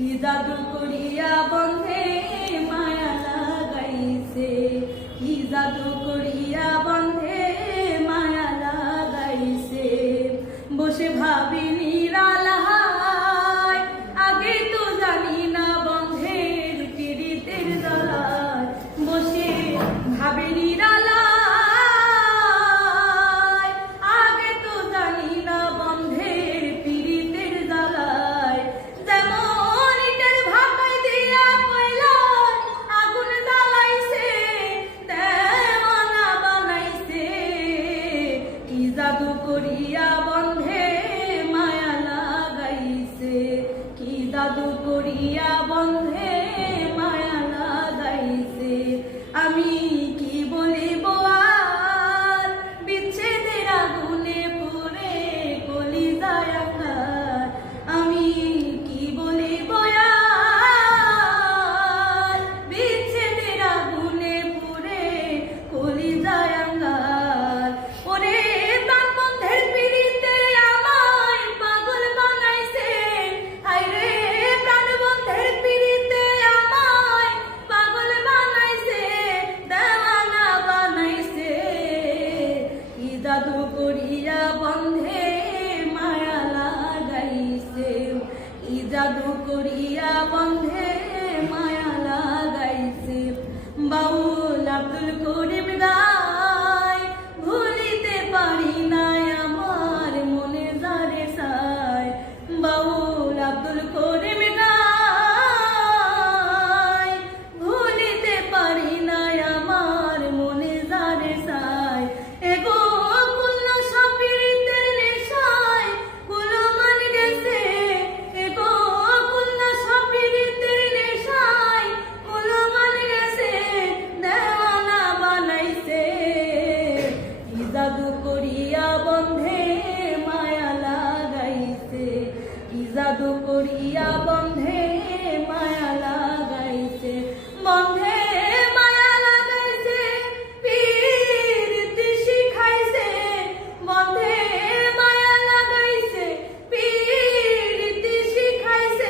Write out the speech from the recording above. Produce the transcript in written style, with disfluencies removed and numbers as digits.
কি জাদু করিয়া বন্ধে মায়া লাগাইছে, কি জাদু করিয়া বন্ধে মায়া লাগাইছে। বসে ভাবি নিরালায়, আগে তো জানি না বন্ধের পীড়িতের জ্বালায়। বসে ভাবি নিরালায়, আগে তো জানি না বন্ধের পীড়িতের জ্বালায়। যেমন ইটের ভাটায় দিয়া কয়লায় আগুন জ্বালাইছে, দেওয়ানা বানাইছে। কি জাদু করিয়া বন্ধে মায়া লাগাইছে, কি জাদু করিয়া বন্ধে মায়া লাগাইছে। আমি কি বলিব আর, বিচ্ছেদের আগুনে পুড়ে কলিজায় আকার। আমি কি বলিব আর, বিচ্ছেদের আগুনে পুড়ে কলিজায় আকার। ওরে প্রাণ বন্ধের পীড়িতে আমায় পাগল বানাইছে, হায়রে প্রাণ বন্ধের পীড়িতে আমায় পাগল বানাইছে, দেওয়ানা বানাইছে। কি জাদু করিয়া বন্ধে মায়া লাগাইছে, কি জাদু করিয়া বন্ধে মায়া লাগাইছে। বাউল আব্দুল করিম গায়, ভুলিতে পারি নাই আমার মনে যারে চায়। বাউল আব্দুল করিম গায়, ভুলিতে পারি নাই আমার মনে যারে চায়। এগো কুল্লা সাপিরিতের নেশায় কুলমান গেছে, এগো কুল্লা সাপিরিতের নেশায় কুলমান গেছে, দেওয়ানা বানাইছে। কি জাদু করিয়া বন্ধে মায়া লাগাইছে, কি জাদু করিয়া বন্ধে